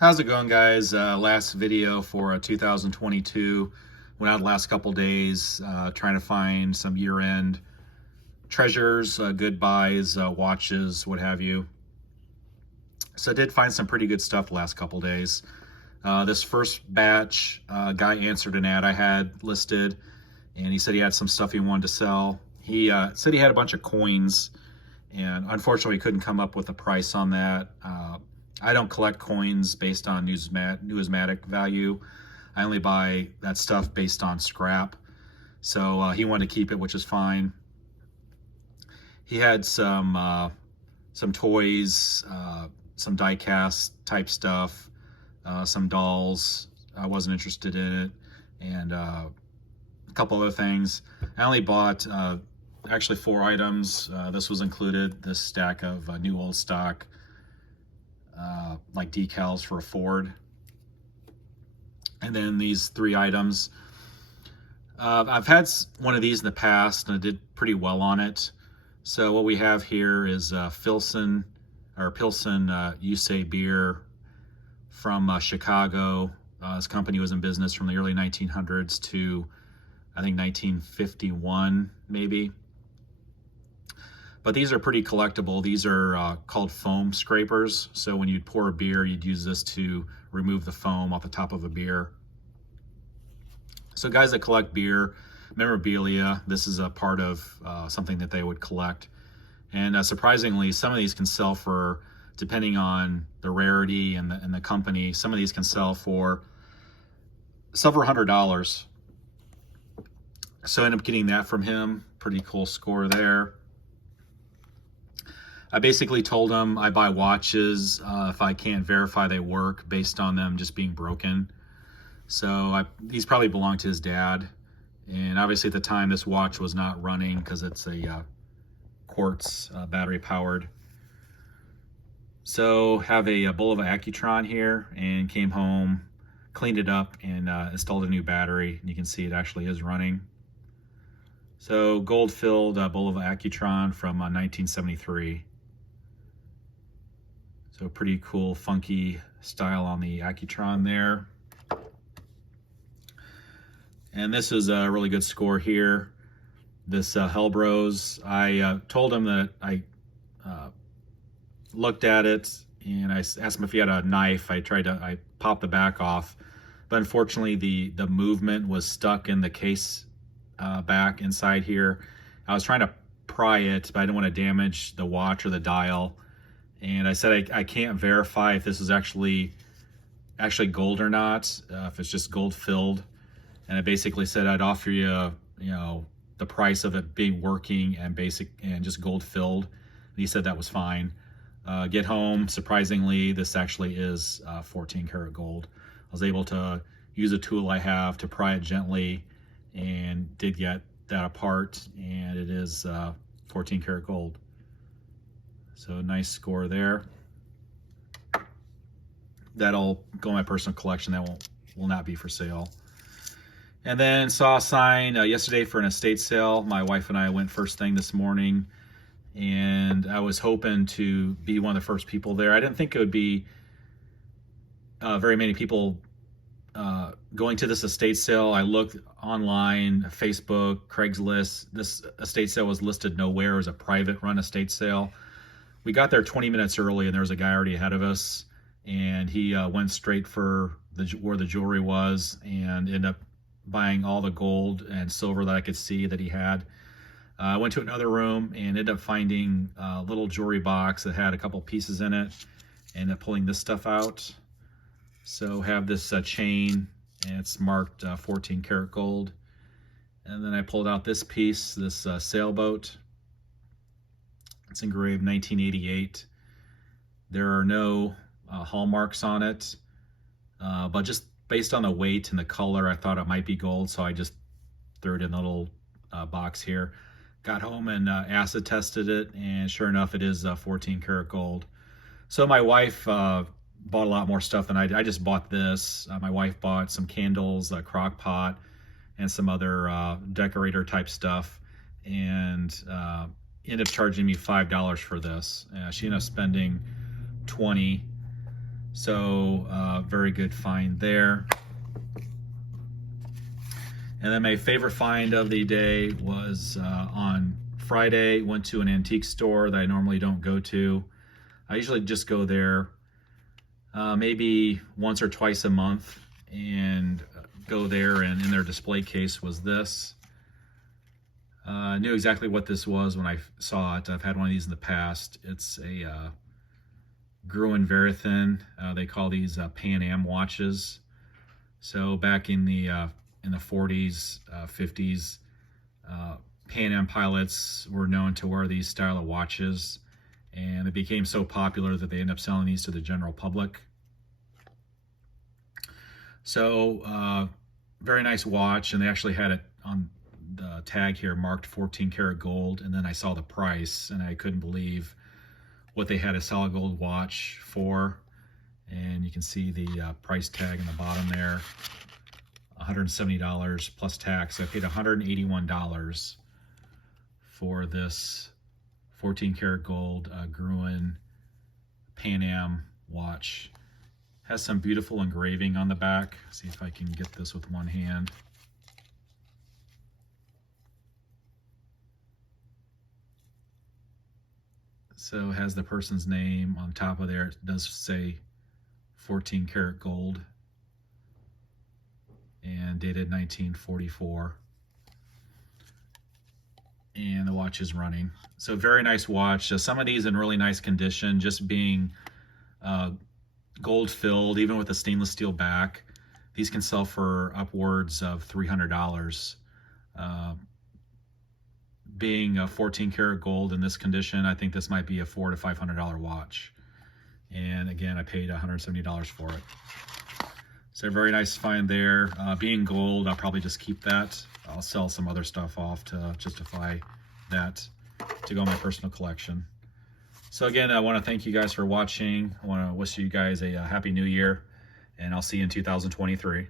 How's it going, guys? Last video for 2022. Went out the last couple days trying to find some year-end treasures, good buys, watches, what have you. So I did find some pretty good stuff the last couple days. This first batch, guy answered an ad I had listed, and he said he had some stuff he wanted to sell. He said he had a bunch of coins, and unfortunately he couldn't come up with a price on that. I don't collect coins based on numismatic value. I only buy that stuff based on scrap. So he wanted to keep it, which is fine. He had some toys, some die-cast type stuff, some dolls. I wasn't interested in it, and a couple other things. I only bought actually 4 items. This was included, this stack of new old stock, like decals for a Ford. And then these 3 items. I've had one of these in the past and I did pretty well on it. So what we have here is Pilsen USA beer from Chicago. This company was in business from the early 1900s to I think 1951 maybe. But these are pretty collectible. These are called foam scrapers. So when you'd pour a beer, you'd use this to remove the foam off the top of a beer. So guys that collect beer, memorabilia, this is a part of something that they would collect. And surprisingly, some of these can sell for, depending on the rarity and the company, some of these can sell for several $100s. So I ended up getting that from him. Pretty cool score there. I basically told him I buy watches if I can't verify they work based on them just being broken. So these probably belong to his dad. And obviously at the time this watch was not running because it's a quartz battery powered. So have a Bulova Accutron here, and came home, cleaned it up, and installed a new battery. And you can see it actually is running. So gold-filled Bulova Accutron from 1973. So pretty cool, funky style on the Accutron there. And this is a really good score here. This Hellbros, I told him that I looked at it and I asked him if he had a knife. I popped the back off, but unfortunately the movement was stuck in the case back inside here. I was trying to pry it, but I didn't want to damage the watch or the dial. And I said I can't verify if this is actually gold or not, if it's just gold filled. And I basically said I'd offer you, the price of it being working and just gold filled. And he said that was fine. Get home, surprisingly, this actually is 14 karat gold. I was able to use a tool I have to pry it gently, and did get that apart, and it is 14 karat gold. So nice score there. That'll go in my personal collection. That will not be for sale. And then saw a sign yesterday for an estate sale. My wife and I went first thing this morning, and I was hoping to be one of the first people there. I didn't think it would be very many people going to this estate sale. I looked online, Facebook, Craigslist. This estate sale was listed nowhere as a private run estate sale. We got there 20 minutes early, and there was a guy already ahead of us, and he went straight for where the jewelry was, and ended up buying all the gold and silver that I could see that he had. I went to another room and ended up finding a little jewelry box that had a couple pieces in it, and ended up pulling this stuff out. So have this chain, and it's marked 14 karat gold. And then I pulled out this piece, this sailboat. It's engraved 1988. There are no hallmarks on it, but just based on the weight and the color, I thought it might be gold, so I just threw it in the little box here. Got home and acid tested it, and sure enough, it is 14 karat gold. So my wife bought a lot more stuff than I just bought this. My wife bought some candles, a crock pot, and some other decorator type stuff, and ended up charging me $5 for this. She ended up spending $20. So very good find there. And then my favorite find of the day was on Friday. Went to an antique store that I normally don't go to. I usually just go there maybe once or twice a month, and go there, and in their display case was this. I knew exactly what this was when I saw it. I've had one of these in the past. It's a Gruen Verithin. They call these Pan Am watches. So back in the 40s, 50s, Pan Am pilots were known to wear these style of watches, and it became so popular that they ended up selling these to the general public. So very nice watch, and they actually had it on the tag here marked 14 karat gold, and then I saw the price and I couldn't believe what they had a solid gold watch for. And you can see the price tag in the bottom there, $170 plus tax. I paid $181 for this 14 karat gold Gruen Pan Am watch. Has some beautiful engraving on the back. See if I can get this with one hand. So it has the person's name on top of there. It does say 14 karat gold and dated 1944. And the watch is running. So very nice watch. Some of these in really nice condition, just being gold filled, even with a stainless steel back. These can sell for upwards of $300. Being a 14 karat gold in this condition, I think this might be a $400 to $500 watch. And again, I paid $170 for it. So very nice find there. Being gold, I'll probably just keep that. I'll sell some other stuff off to justify that to go in my personal collection. So again, I want to thank you guys for watching. I want to wish you guys a happy new year, and I'll see you in 2023.